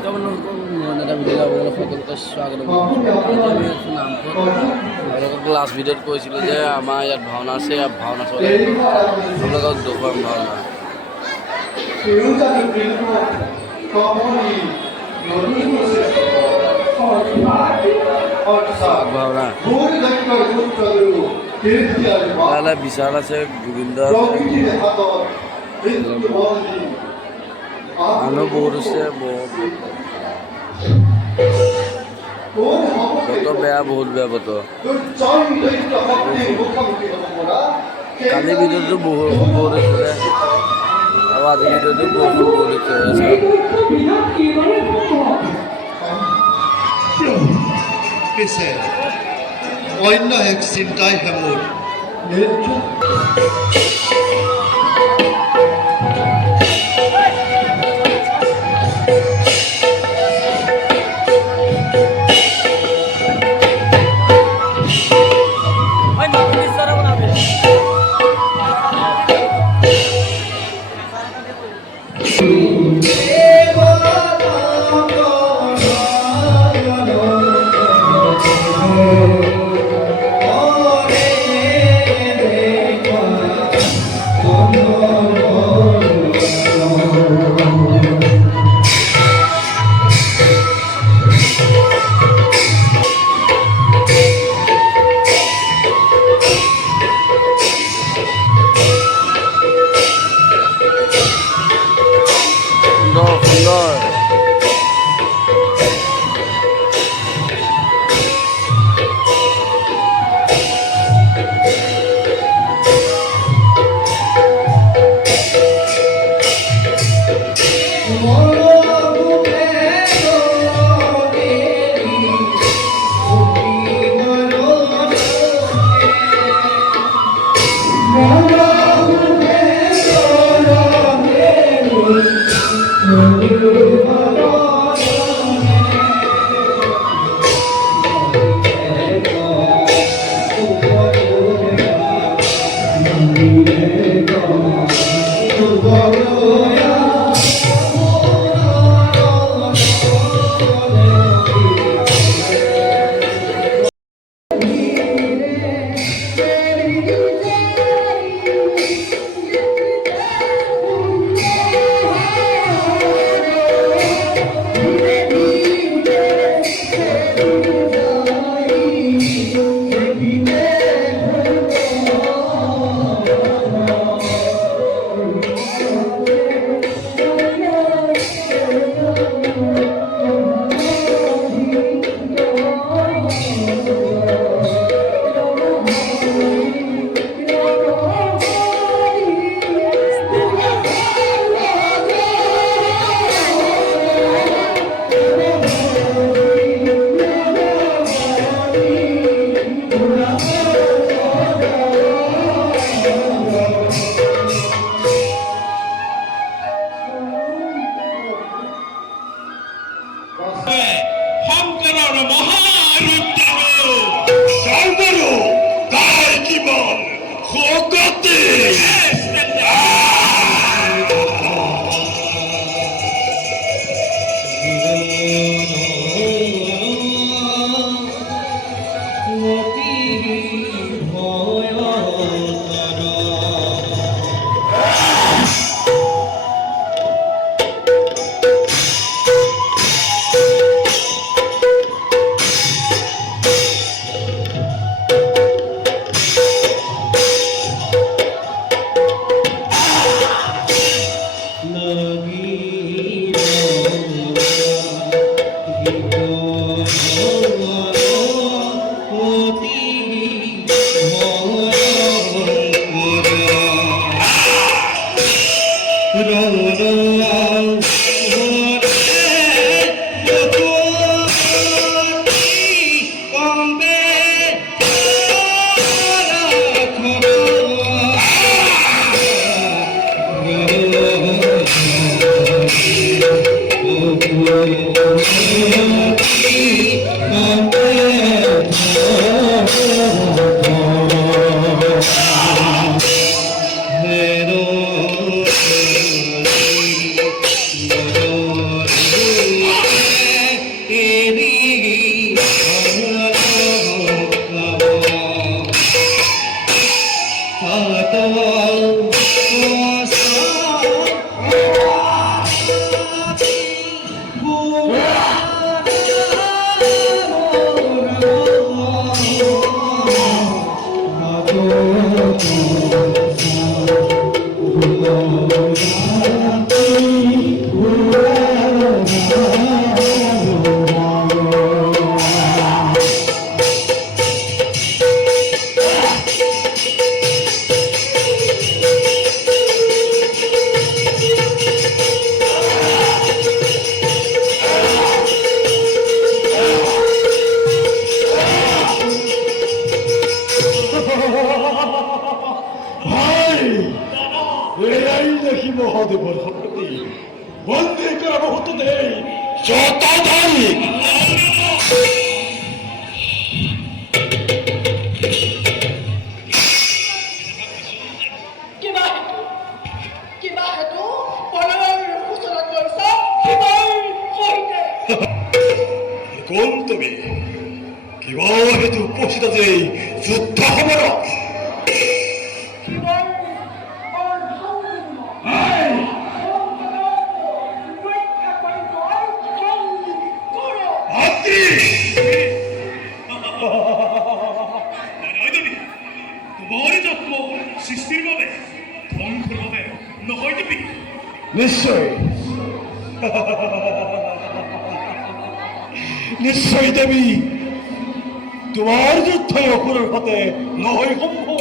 নমস্কাৰ বন্ধুসকল, মই এটা ভিডিঅ' আপোনালোক সকলোকে স্বাগতম আমি আছোঁ নামপুৰ। আপোনালোকক লাষ্ট ভিডিঅ'ত কৈছিলোঁ যে আমাৰ ইয়াত ভাওনা আছে, ইয়াত ভাওনা চলে। আপোনালোকক দেখুৱাম ভাওনা। ভাওনা তাহলে বিশাল আছে, গোবিন্দ আছে, মানুহ বহুত আছে, বতৰ বেয়া, বহুত বেয়া বতৰ। কালি ভিডিঅ'টো বৰষুণ বহুত হৈছিলে আৰু আজি ভিডিঅ'টো বৰষুণ বহুত হৈছে। পিছে অন্য এক চিন্তাই মোৰ যতদারি কিবা হেতু পলৰৰ ওচৰত গৈছা কিবাৰ সৈতে কোন তুমি কিবা হেতু উপস্থিত আছে এই যুদ্ধ খবৰত কিবাৰ ভাতৃ তোমার জন্ম সৃষ্টির বাবে ধ্বংসের বাবে নহয় তুমি নিশ্চয় নিশ্চয় দেবী তোমার যুদ্ধ অসুরের হতে নহয় সম্ভব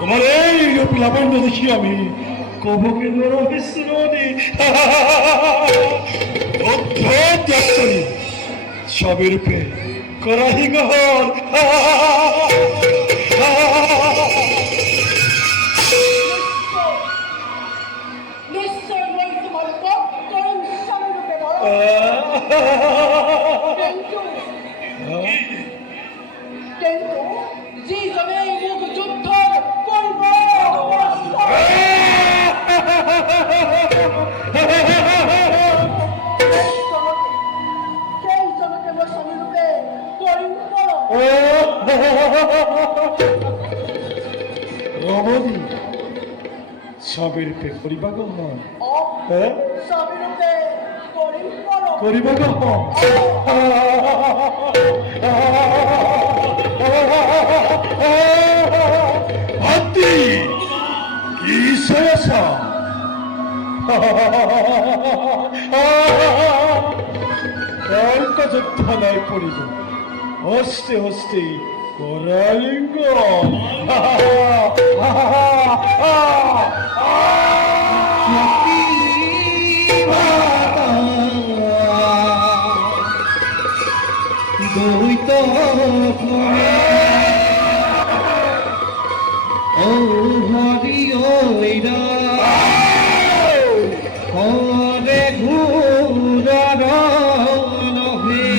তোমার এই লাবণ্য দেখি আমি কবকে নরহেশ্বরী অধ্যক্ষণী সবে রূপে করাহিংহর নিশ্চয় মই তোমালোকক কৰম স্বামীৰূপে কিন্তু যিজনে মোক যুদ্ধ কৰিব সেইজনকে মই স্বামীৰূপে কৰিম রমণী সবে রূপে করিবা গো স্বামীৰূপে কৰিম করিবা গো ভাতৃ কি শেষা অল্প যুদ্ধ নাই পড়িব হস্তে হস্তে করালিঙ্গ দৈত ও হরি ওইরা হরে ঘুরার নহে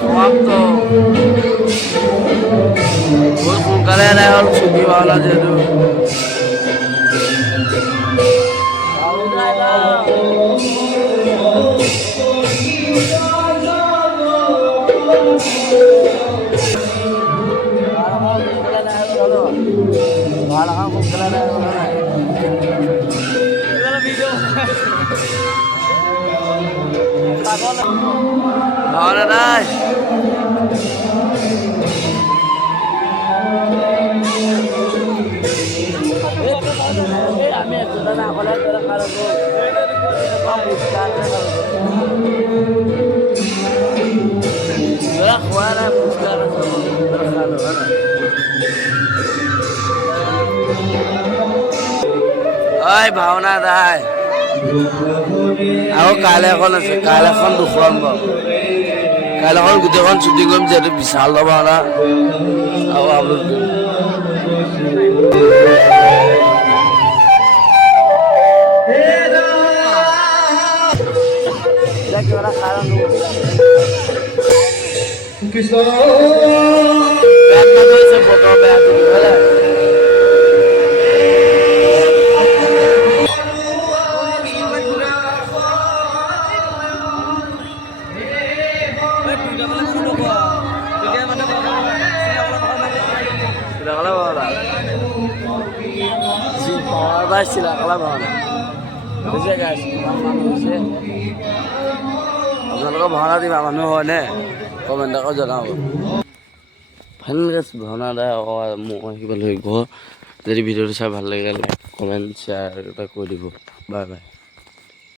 সমাপ্ত বহুত সোনকালে এদাই হ'ল ছুটি ভাওনা যিহেতু ভাওনা নাই আমি একজনে না হলে তোরা খারাপ তোরা খোয়া না পুষ্কার ঐ ভাওনা দাই আৰু কাইলৈ এখন আছে কাইলৈ এখন দুখন বাৰু কাইলৈ এখন গোটেইখন শ্বুটিং কৰিম যিহেতু বিশাল ভাওনা আৰু আপলোড কৰিম কৃষ্ণ বতৰ বেয়া কৰি আপোনালোকৰ ভাওনা দিবা মানুহ হয়নে কমেণ্ট আকৌ জনাব ফাইনেল গেছ ভাওনা দাই আকৌ মই কিবা লৈ ঘৰ যদি ভিডিঅ'টো চাই ভাল লাগে লাইক কমেণ্ট শ্বেয়াৰ এটা কৰি দিব বাই বাই